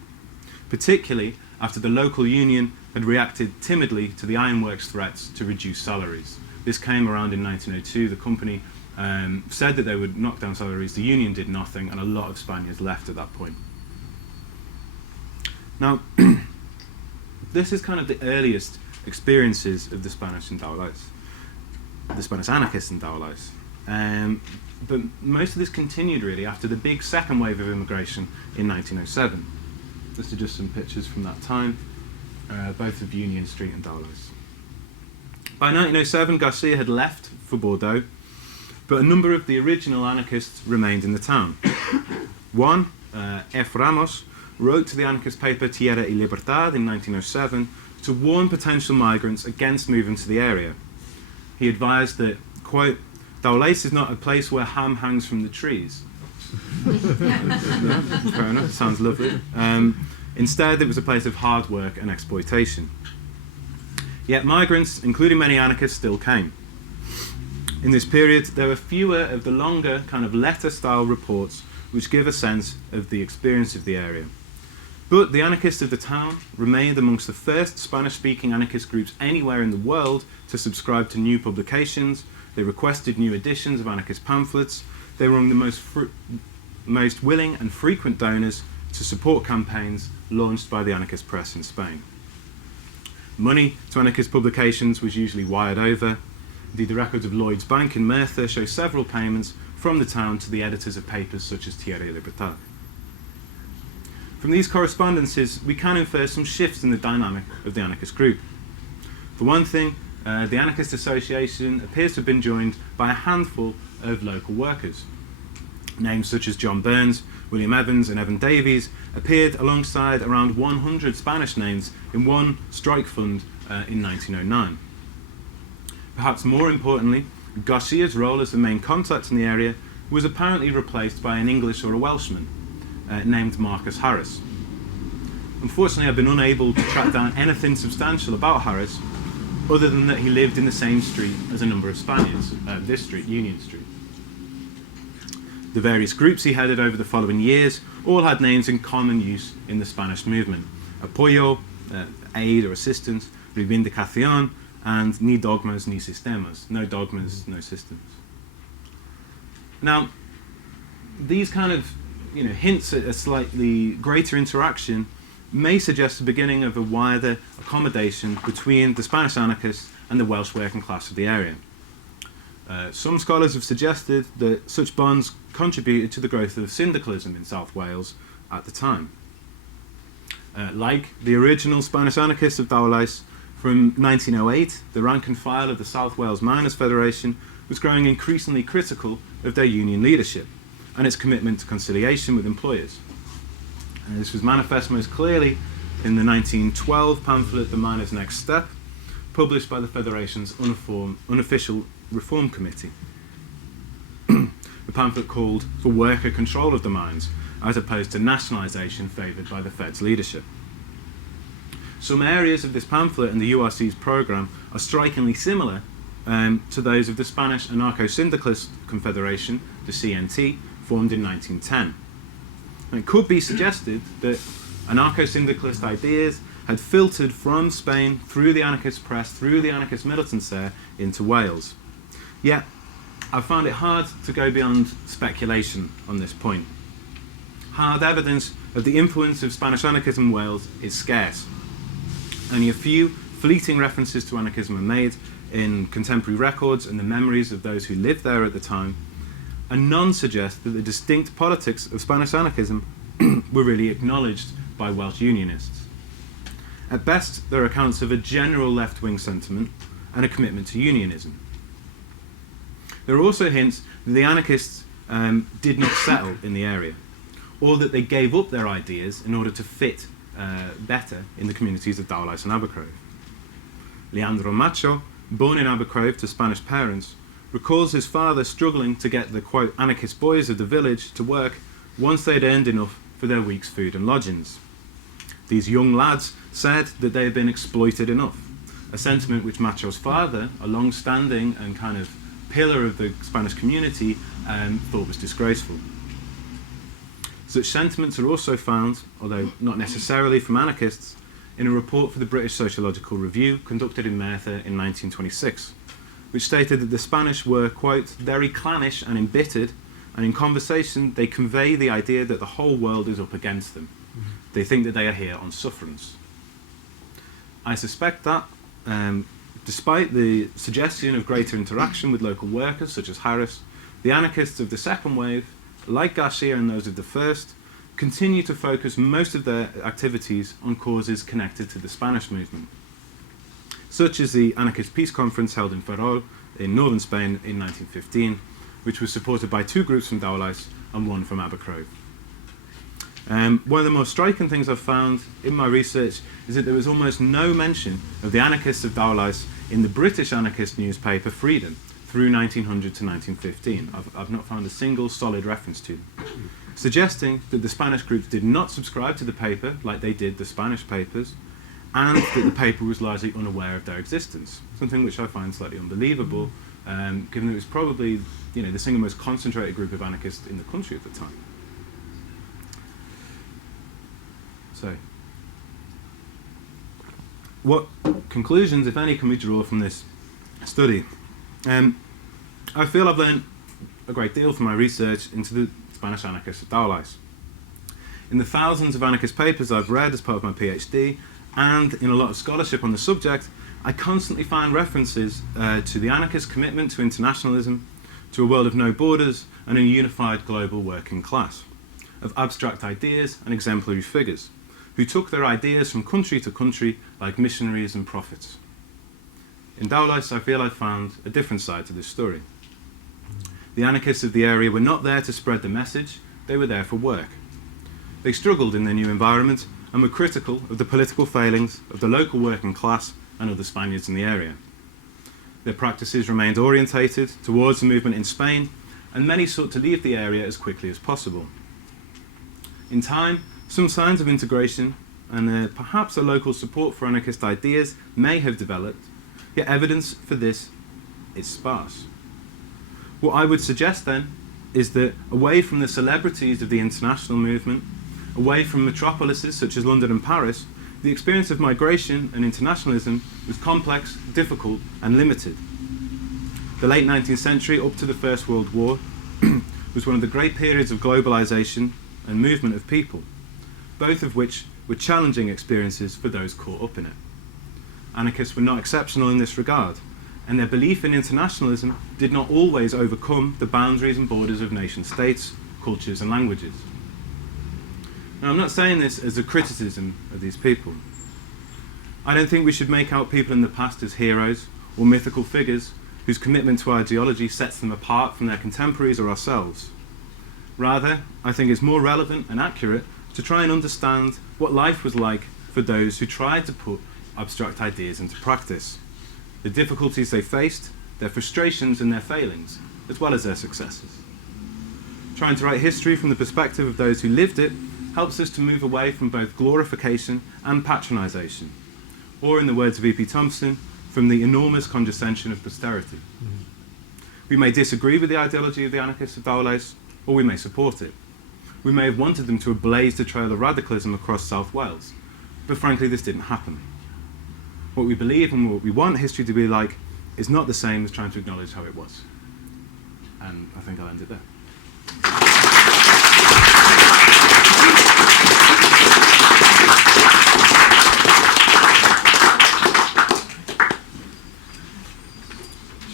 particularly after the local union had reacted timidly to the Iron Works threats to reduce salaries. This came around in 1902. The company said that they would knock down salaries. The union did nothing, and a lot of Spaniards left at that point. Now, this is kind of the earliest experiences of the Spanish in Dowlais, the Spanish anarchists in Dowlais. But most of this continued really after the big second wave of immigration in 1907. This are just some pictures from that time, both of Union Street and Dowlais. By 1907, Garcia had left for Bordeaux, but a number of the original anarchists remained in the town. One, F. Ramos, wrote to the anarchist paper Tierra y Libertad in 1907 to warn potential migrants against moving to the area. He advised that, quote, Dowlais is not a place where ham hangs from the trees. Fair enough, sounds lovely. Instead, it was a place of hard work and exploitation. Yet migrants, including many anarchists, still came. In this period, there were fewer of the longer kind of letter-style reports which give a sense of the experience of the area. But the anarchists of the town remained amongst the first Spanish-speaking anarchist groups anywhere in the world to subscribe to new publications. They requested new editions of anarchist pamphlets. They were among the most willing and frequent donors to support campaigns launched by the anarchist press in Spain. Money to anarchist publications was usually wired over. Indeed, the records of Lloyd's Bank in Merthyr show several payments from the town to the editors of papers such as Tierra y Libertad. From these correspondences, we can infer some shifts in the dynamic of the anarchist group. For one thing, the Anarchist Association appears to have been joined by a handful of local workers. Names such as John Burns, William Evans and Evan Davies appeared alongside around 100 Spanish names in one strike fund in 1909. Perhaps more importantly, Garcia's role as the main contact in the area was apparently replaced by an English or a Welshman named Marcus Harris. Unfortunately, I've been unable to track down anything substantial about Harris other than that he lived in the same street as a number of Spaniards, this street, Union Street. The various groups he headed over the following years all had names in common use in the Spanish movement: apoyo, aid or assistance, reivindicación, and ni dogmas ni sistemas, no dogmas, no systems. Now, these kind of hints at a slightly greater interaction may suggest the beginning of a wider accommodation between the Spanish anarchists and the Welsh working class of the area. Some scholars have suggested that such bonds contributed to the growth of syndicalism in South Wales at the time. Like the original Spanish anarchists of Dowlais, from 1908, the rank and file of the South Wales Miners' Federation was growing increasingly critical of their union leadership and its commitment to conciliation with employers. This was manifest most clearly in the 1912 pamphlet The Miners' Next Step, published by the Federation's unofficial Reform Committee. The pamphlet called for worker control of the mines, as opposed to nationalisation favoured by the Fed's leadership. Some areas of this pamphlet and the URC's programme are strikingly similar to those of the Spanish Anarcho-Syndicalist Confederation, the CNT, formed in 1910. And it could be suggested that anarcho-syndicalist ideas had filtered from Spain through the anarchist press, through the anarchist militants there, into Wales. Yet, I found it hard to go beyond speculation on this point. Hard evidence of the influence of Spanish anarchism in Wales is scarce. Only a few fleeting references to anarchism are made in contemporary records and the memories of those who lived there at the time, and none suggest that the distinct politics of Spanish anarchism were really acknowledged by Welsh unionists. At best, there are accounts of a general left-wing sentiment and a commitment to unionism. There are also hints that the anarchists did not settle in the area, or that they gave up their ideas in order to fit better in the communities of Dowlais and Abercraf. Leandro Macho, born in Abercraf to Spanish parents, recalls his father struggling to get the, quote, anarchist boys of the village to work once they'd earned enough for their week's food and lodgings. These young lads said that they had been exploited enough, a sentiment which Macho's father, a long-standing and kind of pillar of the Spanish community, thought was disgraceful. Such sentiments are also found, although not necessarily from anarchists, in a report for the British Sociological Review conducted in Merthyr in 1926, which stated that the Spanish were, quote, very clannish and embittered, and in conversation they convey the idea that the whole world is up against them. They think that they are here on sufferance. I suspect that, despite the suggestion of greater interaction with local workers such as Harris, the anarchists of the second wave, like Garcia and those of the first, continue to focus most of their activities on causes connected to the Spanish movement, such as the Anarchist Peace Conference held in Ferrol in northern Spain in 1915, which was supported by two groups from Dowlais and one from Abercraf. One of the most striking things I've found in my research is that there was almost no mention of the anarchists of Dowlais in the British anarchist newspaper Freedom through 1900 to 1915. I've not found a single solid reference to them, suggesting that the Spanish groups did not subscribe to the paper like they did the Spanish papers, and that the paper was largely unaware of their existence, something which I find slightly unbelievable, given that it was probably the single most concentrated group of anarchists in the country at the time. So, what conclusions, if any, can we draw from this study? I feel I've learned a great deal from my research into the Spanish anarchists of Dowlais. In the thousands of anarchist papers I've read as part of my PhD, and in a lot of scholarship on the subject, I constantly find references to the anarchist commitment to internationalism, to a world of no borders, and a unified global working class, of abstract ideas and exemplary figures, who took their ideas from country to country like missionaries and prophets. In Dowlais, I feel I found a different side to this story. The anarchists of the area were not there to spread the message, they were there for work. They struggled in their new environment and were critical of the political failings of the local working class and other Spaniards in the area. Their practices remained orientated towards the movement in Spain, and many sought to leave the area as quickly as possible. In time, some signs of integration and perhaps a local support for anarchist ideas may have developed, yet evidence for this is sparse. What I would suggest then is that away from the celebrities of the international movement, away from metropolises such as London and Paris, the experience of migration and internationalism was complex, difficult, and limited. The late 19th century up to the First World War was one of the great periods of globalisation and movement of people, both of which were challenging experiences for those caught up in it. Anarchists were not exceptional in this regard, and their belief in internationalism did not always overcome the boundaries and borders of nation-states, cultures and languages. Now, I'm not saying this as a criticism of these people. I don't think we should make out people in the past as heroes or mythical figures whose commitment to ideology sets them apart from their contemporaries or ourselves. Rather, I think it's more relevant and accurate to try and understand what life was like for those who tried to put abstract ideas into practice, the difficulties they faced, their frustrations and their failings, as well as their successes. Trying to write history from the perspective of those who lived it helps us to move away from both glorification and patronisation, or in the words of E.P. Thompson, from the enormous condescension of posterity. We may disagree with the ideology of the anarchists of Dowlais, or we may support it. We may have wanted them to ablaze the trail of radicalism across South Wales, but frankly this didn't happen. What we believe and what we want history to be like is not the same as trying to acknowledge how it was. And I think I'll end it there.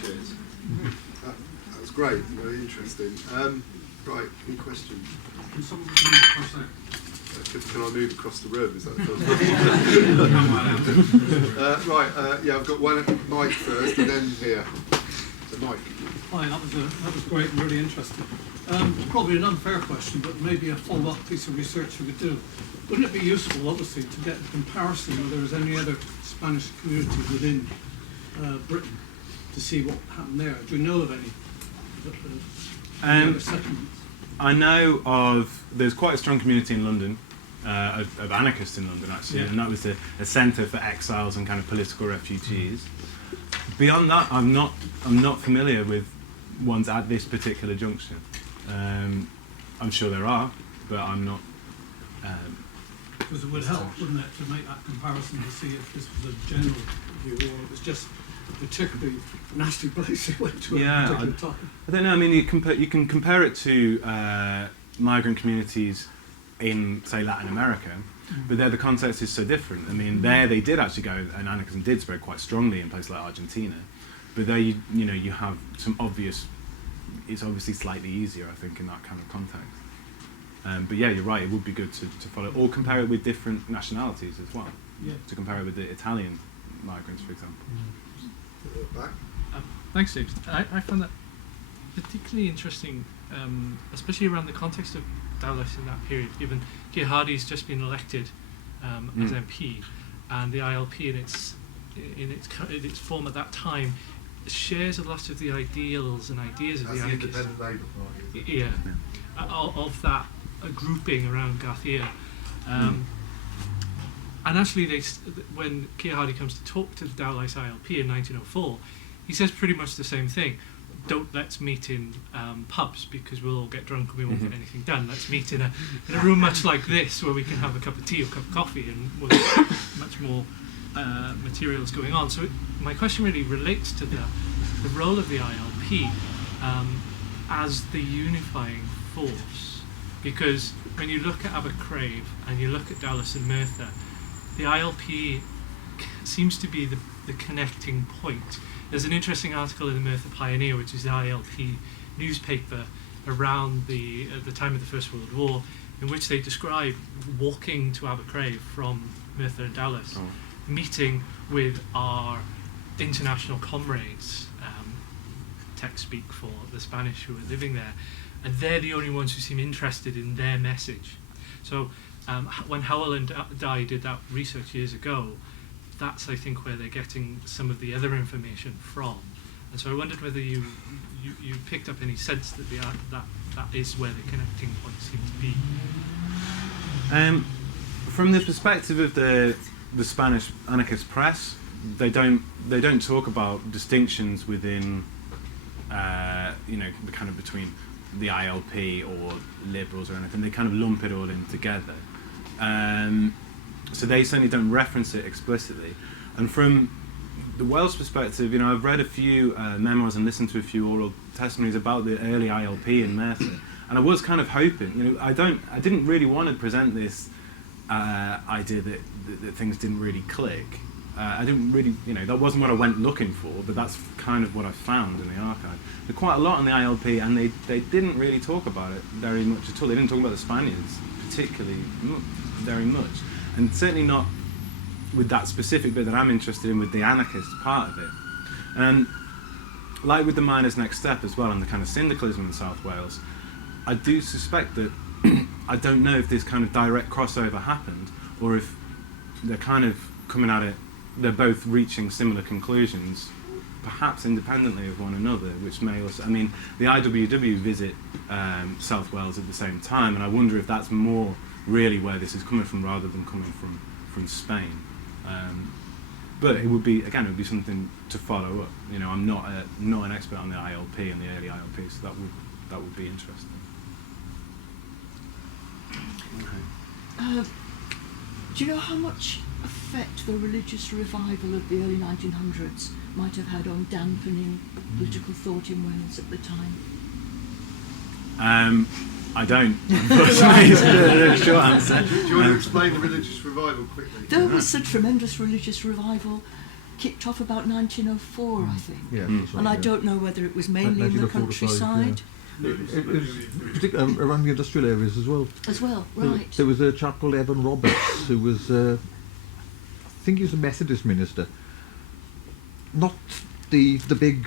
Cheers. That was great, very interesting. Right, any questions? Can someone move across there? Can I move across the room? Is that the first right, yeah, I've got one Mike first and then here. So Mike. Hi, that was great and really interesting. Probably an unfair question, but maybe a follow-up piece of research you could do. Wouldn't it be useful, obviously, to get a comparison whether there's any other Spanish community within Britain to see what happened there? Do you know of any other settlements? I know of, there's quite a strong community in London, of anarchists in London actually, and that was a centre for exiles and kind of political refugees. Beyond that, I'm not familiar with ones at this particular junction. I'm sure there are, but I'm not. Because it would help, wouldn't it, to make that comparison to see if this was a general view or it was just a particularly nasty place you went to at a particular time. I don't know. I mean, you can compare it to migrant communities in, say, Latin America, but there the context is so different. I mean, there they did actually go, and anarchism did spread quite strongly in places like Argentina, but there you have some obvious. It's obviously slightly easier, I think, in that kind of context. But yeah, you're right. It would be good to follow or compare it with different nationalities as well. Yeah. To compare it with the Italian migrants, for example. Back. Thanks, Steve. I found that particularly interesting, especially around the context of Dowlais in that period, given Keir Hardie's just been elected as MP, and the ILP in its form at that time shares a lot of the ideals and ideas of That's the the anarchists. Independent Labour Party. Yeah. Of that grouping around Garcia. And actually, when Keir Hardie comes to talk to the Dowlais ILP in 1904, he says pretty much the same thing. don't let's meet in pubs because we'll all get drunk and we won't get anything done. Let's meet in a room much like this where we can have a cup of tea or cup of coffee and we'll get much more materials going on. So my question really relates to the role of the ILP as the unifying force, because when you look at Abercraf and you look at Dowlais and Merthyr, the ILP seems to be the connecting point. There's an interesting article in the Merthyr Pioneer, which is the ILP newspaper around the time of the First World War, in which they describe walking to Abercraf from Merthyr and Dowlais, meeting with our international comrades, text speak for the Spanish who are living there, and they're the only ones who seem interested in their message. So when Howell and Dye did that research years ago, that's, I think, where they're getting some of the other information from. And so I wondered whether you picked up any sense that that is where the connecting points seem to be. From the perspective of the Spanish anarchist press, they don't talk about distinctions within kind of between the ILP or liberals or anything. They kind of lump it all in together. So they certainly don't reference it explicitly. And from the Welsh perspective, I've read a few memoirs and listened to a few oral testimonies about the early ILP in Merthyr, and I was kind of hoping, I didn't really want to present this idea that things didn't really click. I didn't really, that wasn't what I went looking for, but that's kind of what I found in the archive. There's quite a lot on the ILP, and they didn't really talk about it very much at all. They didn't talk about the Spaniards particularly very much, and certainly not with that specific bit that I'm interested in, with the anarchist part of it. And like with the Miners' Next Step as well, and the kind of syndicalism in South Wales, I do suspect that I don't know if this kind of direct crossover happened, or if they're kind of coming at it, they're both reaching similar conclusions, perhaps independently of one another, which may also, the IWW visit South Wales at the same time, and I wonder if that's more really where this is coming from rather than coming from Spain. But it would be something to follow up. I'm not an expert on the ILP and the early ILP, so that would be interesting. Do you know how much effect the religious revival of the early 1900s might have had on dampening political thought in Wales at the time? I don't. Unfortunately, short answer. Do you want to explain the religious revival quickly? There was a tremendous religious revival, kicked off about 1904, I think. Yeah, that's right, And I yeah. don't know whether it was mainly in the 1904 to countryside. yeah. It was particularly around the industrial areas as well. As well, right. There was a chap called Evan Roberts who was, I think he was a Methodist minister. Not the big,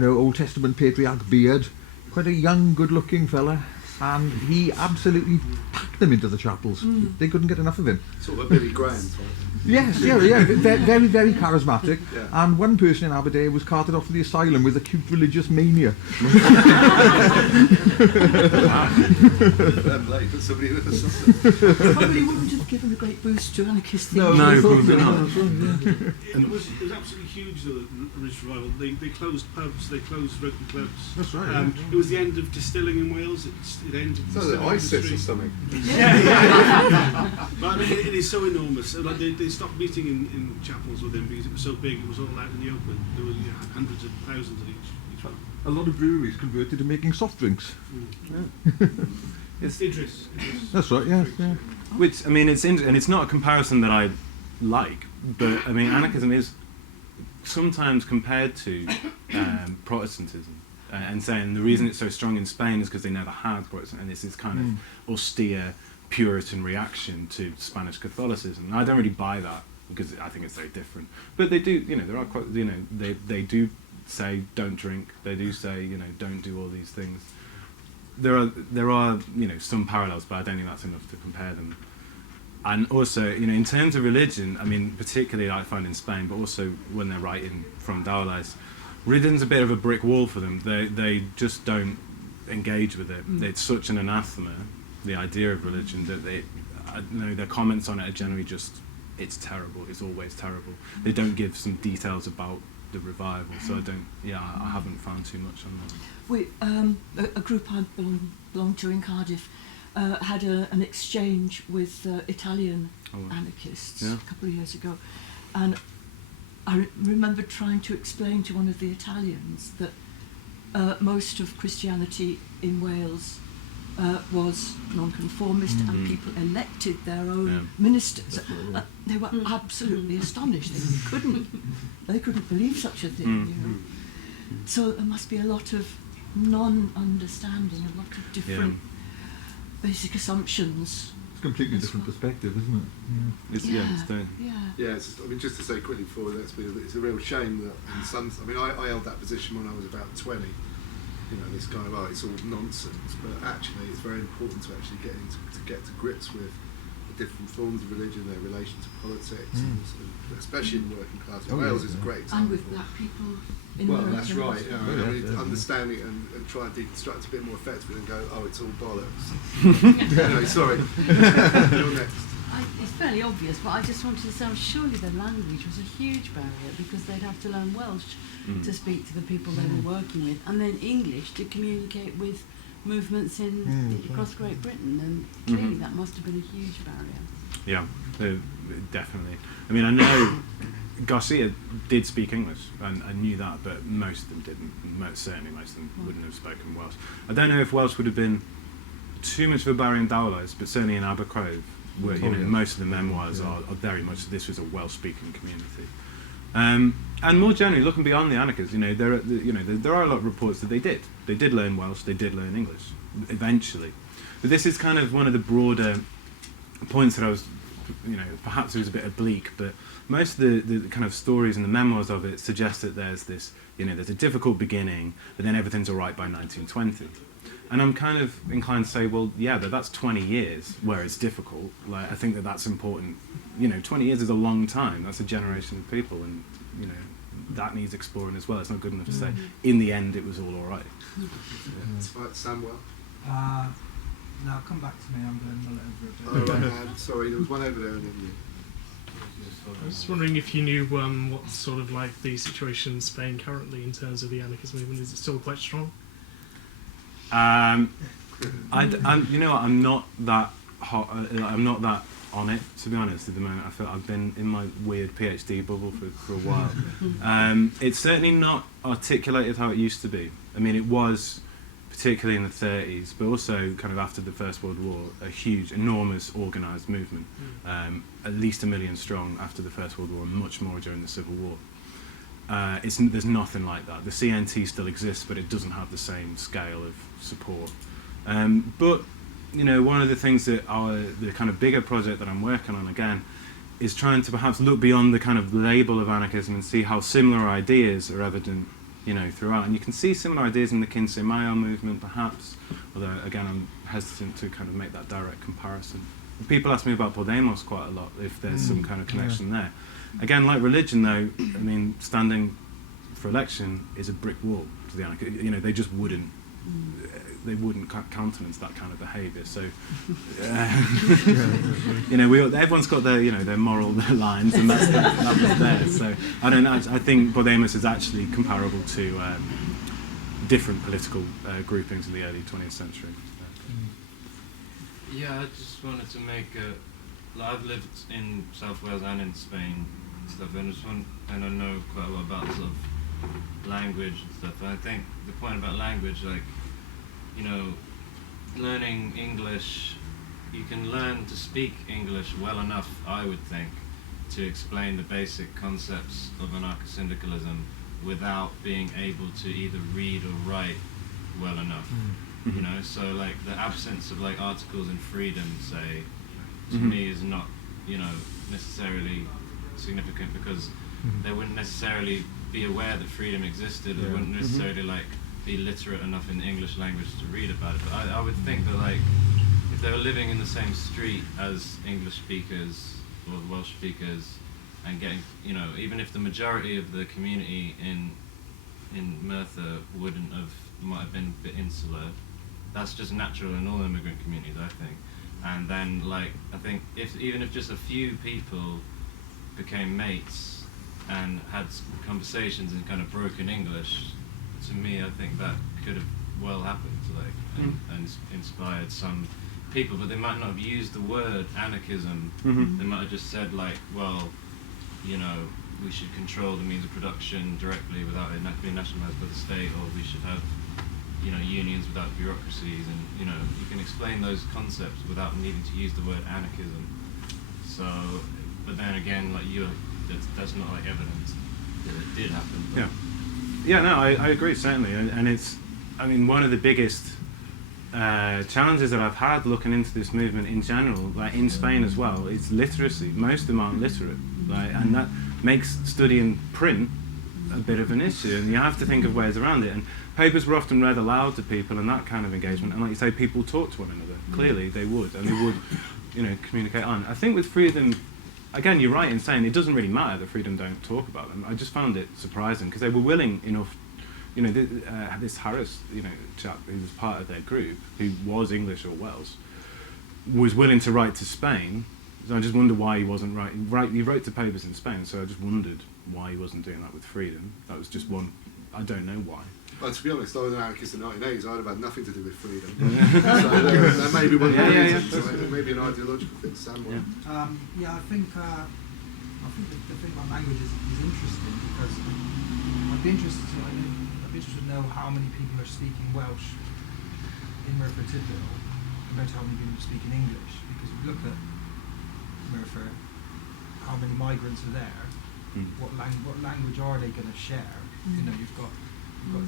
Old Testament patriarch beard. Quite a young, good-looking fella. And he absolutely packed them into the chapels. They couldn't get enough of him. Sort of a Billy Graham type. Yes, yeah, very, very charismatic. Yeah. And one person in Aberdeen was carted off to the asylum with acute religious mania. Put somebody with a Probably wouldn't have given a great boost to anarchist No, thinking. probably not. It was absolutely huge, the religious revival. They closed pubs, they closed rugby clubs. That's right. It was the end of distilling in Wales. It ended the So the distilling ISIS industry. or something. Yeah. But it is so enormous. Like they stopped meeting in chapels with him because it was so big. It was all out in the open. There were hundreds of thousands at each one. A lot of breweries converted to making soft drinks. Idris. That's right, yeah. Which, it's interesting, and it's not a comparison that I like, but, anarchism is sometimes compared to Protestantism, and saying the reason it's so strong in Spain is because they never had Protestant, and it's this kind of austere Puritan reaction to Spanish Catholicism. And I don't really buy that, because I think it's very different. But they do, there are quite, they do say don't drink, they do say, don't do all these things. There are some parallels, but I don't think that's enough to compare them. And also, in terms of religion, particularly I find in Spain, but also when they're writing from Dowlais, religion's a bit of a brick wall for them. They just don't engage with it. It's such an anathema, the idea of religion, that their comments on it are generally just, it's terrible, it's always terrible. They don't give some details about the revival. So I haven't found too much on that. We, a group I belonged to in Cardiff had an exchange with Italian anarchists Yeah. a couple of years ago, and I remember trying to explain to one of the Italians that most of Christianity in Wales was nonconformist, and people elected their own ministers. They were absolutely astonished. They couldn't believe such a thing. You know. So there must be a lot of non-understanding, a lot of different basic assumptions. It's a completely That's different what- perspective, isn't it? Yeah, I mean, just to say quickly before the next bit, it's a real shame that in some, I mean, I held that position when I was about 20. You know, this kind of, it's all nonsense, but actually it's very important to actually get to grips with the different forms of religion, their relation to politics, and especially in the working class. Wales is a great example. And with black people in Well, America. that's right. as Yeah, well. I mean, understanding and try and deconstruct a bit more effectively and go, it's all bollocks. Anyway, sorry. You're next. It's fairly obvious, but I just wanted to say, surely the language was a huge barrier because they'd have to learn Welsh to speak to the people they were working with, and then English to communicate with movements across Great Britain, and clearly that must have been a huge barrier. Yeah, definitely. I mean, I know Garcia did speak English, and I knew that, but most of them didn't. Certainly most of them wouldn't have spoken Welsh. I don't know if Welsh would have been too much of a barrier in Dowlais, but certainly in Abercraf, where most of the memoirs are very much, this was a Welsh-speaking community. And more generally, looking beyond the anarchists, there are a lot of reports that they did learn Welsh, they did learn English, eventually. But this is kind of one of the broader points that I was, perhaps it was a bit oblique, but most of the kind of stories and the memoirs of it suggest that there's this, there's a difficult beginning, but then everything's all right by 1920. And I'm kind of inclined to say, well, yeah, but that's 20 years where it's difficult. Like, I think that's important. 20 years is a long time. That's a generation of people, and that needs exploring as well. It's not good enough to say, in the end, it was all right. Right, Samuel. Now come back to me, I'm going to mull it over a bit. Sorry, there was one over there and then you. I was just wondering if you knew what sort of like the situation in Spain currently in terms of the anarchist movement. Is it still quite strong? I'm not that hot. I'm not that on it, to be honest. At the moment, I feel I've been in my weird PhD bubble for a while. It's certainly not articulated how it used to be. I mean, it was particularly in the 30s, but also kind of after the First World War, a huge, enormous organised movement, at least 1 million strong after the First World War, and much more during the Civil War. There's nothing like that. The CNT still exists, but it doesn't have the same scale of support. But one of the things that the kind of bigger project that I'm working on again is trying to perhaps look beyond the kind of label of anarchism and see how similar ideas are evident, throughout. And you can see similar ideas in the Quince Mayo movement, perhaps. Although again, I'm hesitant to kind of make that direct comparison. People ask me about Podemos quite a lot, if there's some kind of connection there. Again, like religion, though, I mean, standing for election is a brick wall to the anarchists. They just wouldn't. They wouldn't countenance that kind of behaviour. So, everyone's got their moral lines, and that was there. So, I don't know. I think Podemos is actually comparable to different political groupings in the early 20th century. Yeah, I just wanted to make I've lived in South Wales and in Spain and stuff, and I know quite a lot about sort of language and stuff. And I think the point about language, learning English, you can learn to speak English well enough, I would think, to explain the basic concepts of anarchist syndicalism without being able to either read or write well enough. So like the absence of like articles in freedom, say, to me is not, necessarily significant, because they wouldn't necessarily be aware that freedom existed, or they wouldn't necessarily like be literate enough in the English language to read about it. But I would think that like if they were living in the same street as English speakers or Welsh speakers and getting, even if the majority of the community in Merthyr might have been a bit insular, that's just natural in all immigrant communities, I think. And then, I think even if just a few people became mates, and had conversations in kind of broken English, to me, I think that could have well happened, like, and inspired some people, but they might not have used the word anarchism. They might have just said, like, well, you know, we should control the means of production directly without it being nationalised by the state, or we should have, you know, unions without bureaucracies, and, you know, you can explain those concepts without needing to use the word anarchism. So, but then again, like, that's not like evidence that it did happen. But Yeah, no, I agree, certainly, and it's, I mean, one of the biggest challenges that I've had looking into this movement in general, like in Spain as well, is literacy. Most of them aren't literate, like, and that makes studying print a bit of an issue, and you have to think of ways around it. And papers were often read aloud to people and that kind of engagement, and like you say, people talk to one another. Clearly they would, and they would, you know, communicate on. I think with freedom, again, you're right in saying it doesn't really matter that freedom don't talk about them. I just found it surprising because they were willing enough, you know, this Harris, you know, chap who was part of their group, who was English or Welsh, was willing to write to Spain. So I just wonder why he wasn't writing. He wrote to papers in Spain, so I just wondered why he wasn't doing that with freedom. That was just one. I don't know why. Well, to be honest, I was an anarchist in the 1980s. I'd have had nothing to do with freedom. So that may be one of the reasons. So maybe an ideological fit somewhere. I think the thing about language is interesting because I'd be interested to know how many people are speaking Welsh in Merthyr Tydfil compared to how many people are speaking English. Because if you look at Merthyr, how many migrants are there? What language are they going to share? You know, you've got you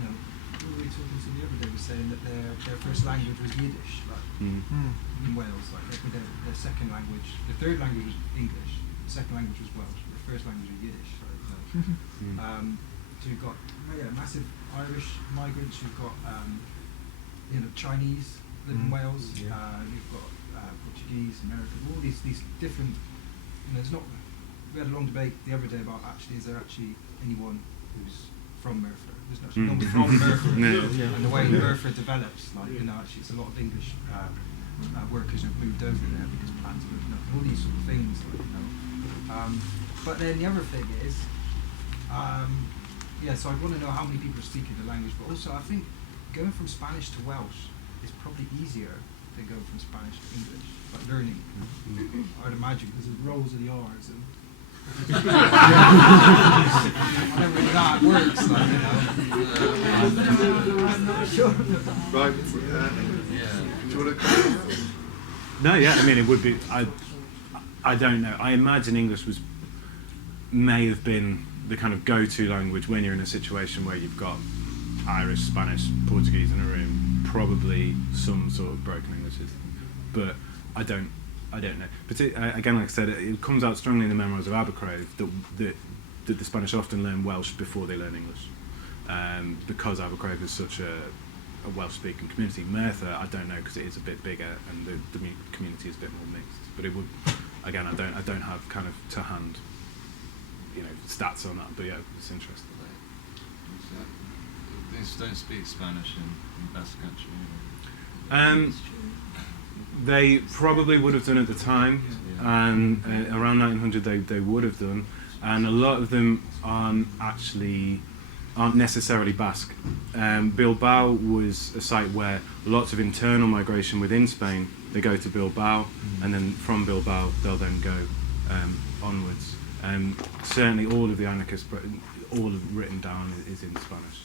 know, who were we talking to the other day was saying that their first language was Yiddish, like in Wales, like their second language, the third language was English, the second language was Welsh, but the first language was Yiddish. Right? So you've got massive Irish migrants, you've got you know, Chinese live in Wales, you've got Portuguese, American, all these different. You know, there's not. We had a long debate the other day about is there actually anyone who's from Merthyr? There's actually no one from Merthyr, and the way Merthyr develops, like, you know, actually it's a lot of English workers who've moved over there because plants moved up, all these sort of things, like, you know. But then the other thing is, so I'd want to know how many people are speaking the language, but also I think going from Spanish to Welsh is probably easier than going from Spanish to English, like learning. I'd imagine, because it rolls of the R's and I don't really know how it works, like, you know. I'm not sure. Right. Do you want to? No, I mean, it would be. I don't know. I imagine English may have been the kind of go-to language when you're in a situation where you've got Irish, Spanish, Portuguese in a room. Probably some sort of broken Englishes, but I don't know. But again, like I said, it comes out strongly in the memoirs of Abercraf that the Spanish often learn Welsh before they learn English, because Abercraf is such a Welsh-speaking community. Merthyr, I don't know, because it is a bit bigger and the community is a bit more mixed. But it would, again, I don't have kind of to hand, you know, stats on that. But yeah, it's interesting. They just don't speak Spanish in Basque country. They probably would have done at the time, and around 1900 they would have done, and a lot of them aren't necessarily Basque. Bilbao was a site where lots of internal migration within Spain. They go to Bilbao, and then from Bilbao they'll then go onwards. Certainly all of the anarchists, all written down is in Spanish.